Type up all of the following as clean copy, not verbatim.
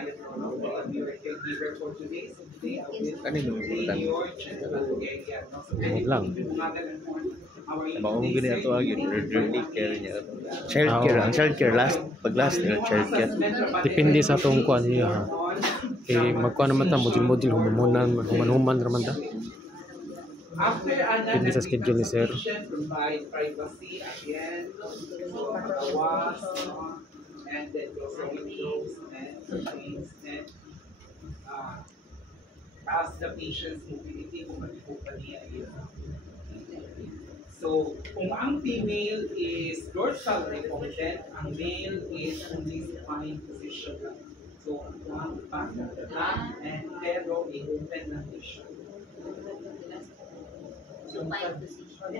caregiver for today. So today I will Kanino clean your general area. So Huwag lang. Maong gini ato agad, elderly care niya. Child care, ang child care pag last nila child care. Depende sa atong kuan niya ha. Eh magkuan naman ta module human naman ta. After Depende sa schedule ni sir. provide privacy again, wash, and then close the windows and screens and pass the patient's mobility kung malipupan niya yun. So, kung ang female is dorsal recumbent, ang male is only spine position lang. So, ang back na and pero i-open na siya. So, 5 position.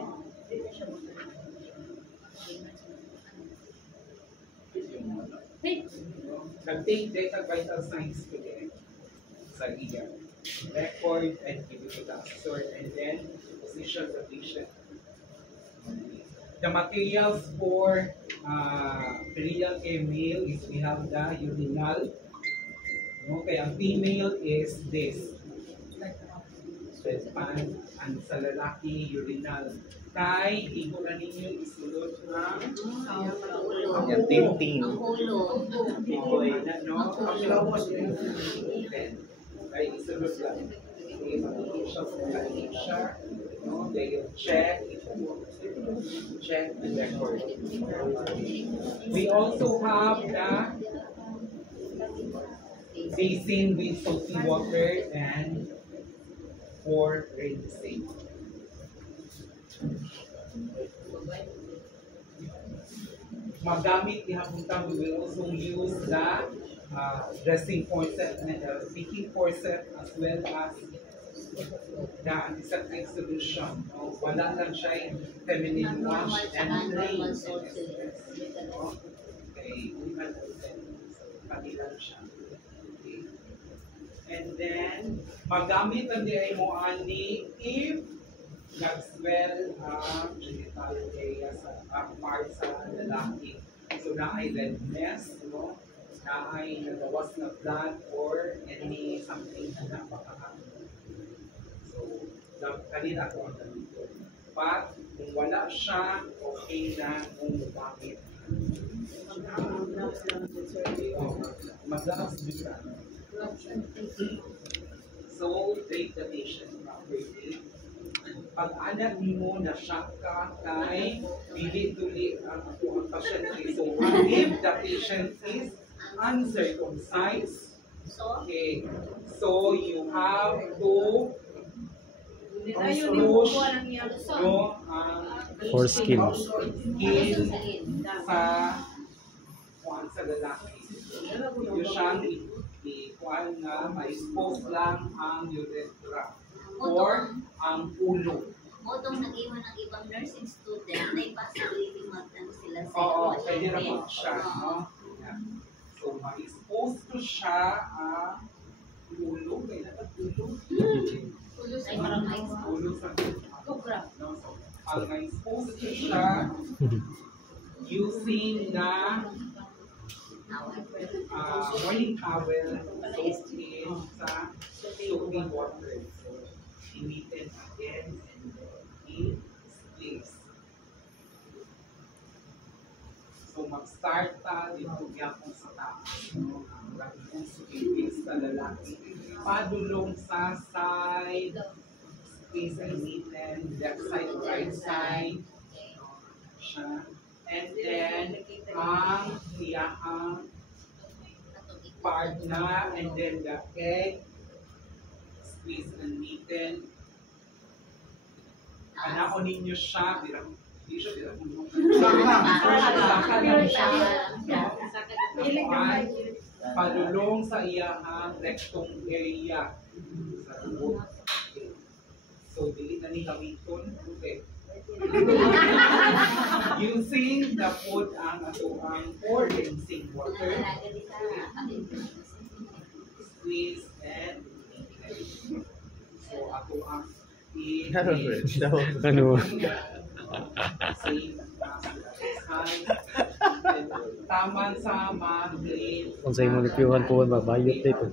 Nag-take data vital signs today sa iya. Record and give it to the assessor and then position the patient. The materials for perinatal care male is we have the urinal. Okay, ang female is this. Sweatpants, and sa lalaki urinal. Kay, iko na ninyo isulod ng Yung tinting. Ang ulo. Kay isulod lang. Makikita siya sa kalisya. They will check and record. We also have the basin with salty water and for rinsing. Magamit ihapunta, we will also use the dressing forceps and the speaking forceps as well as the antiseptic solution. Wala lang siya feminine wash and clean. Okay, panilang siya. Okay. And then, magamit ang di mo ani if nag-swell ang genital area sa part sa lalaki. So, na ay redness, na ay nagawas na blood or any something na napakaano. So, kanina ko ang ganito. But, kung wala siya, okay na kung bakit. Mag-lakas bigla. So, treat the patient properly. Pag anak mo na shock ka kay dili-duli ang patient is. So, if the patient is uncircumcised, okay, so you have to Foreskin. Sa lalaki. Yung siyang ikuan na ma-expose lang ang urethra or ang ulo. O itong nag-iwan ng ibang nursing student, may possibility magtanong sila sa Oo, pwede naman siya. No? So, ma-expose ko siya ang ulo. Kaya ulo. Ay, parang ma-expose. Ulo sa Program. ang ma-expose ko siya using na morning towel soaked in sa soapy water. So, initin again and then squeeze. So, mag-start ta dito gyapon sa taas. Ang gagawin squeeze sa lalaki. Padulong sa side. Squeeze and initin. Left side, right side. Siya. And then, ang iyahang part na, and then the egg, squeeze and kneaded. Anaon ninyo siya, hindi siya saka lang siya. Padulong sa iyahang rectum area sa tubod. So, dili na ni gamiton. Okay. Using the food ang or rinsing water, squeeze and so ato ang Ano? taman sa mag-clean kung sa imong lipiuhan po mabayot dito.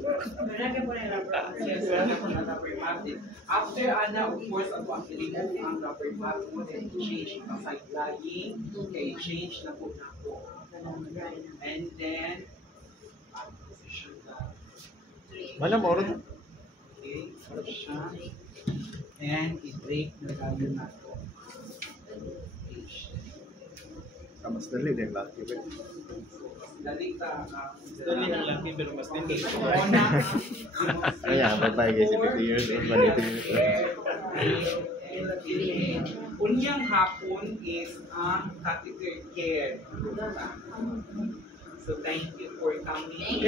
Yes, po na rubber mat. After ana, of course, ako ang i-remove ang rubber mat mo, then change ang side lagging, okay, change na po na po. And then, position ka. Mana mo ron? Okay, so siya. And i-break na gagawin na to. Mas dali din laki ba? Dali ka. Dali ng laki pero mas tindi. Kaya babay guys, 50 years old man ito. Unyang hapon is ang catheter care. So thank you for coming.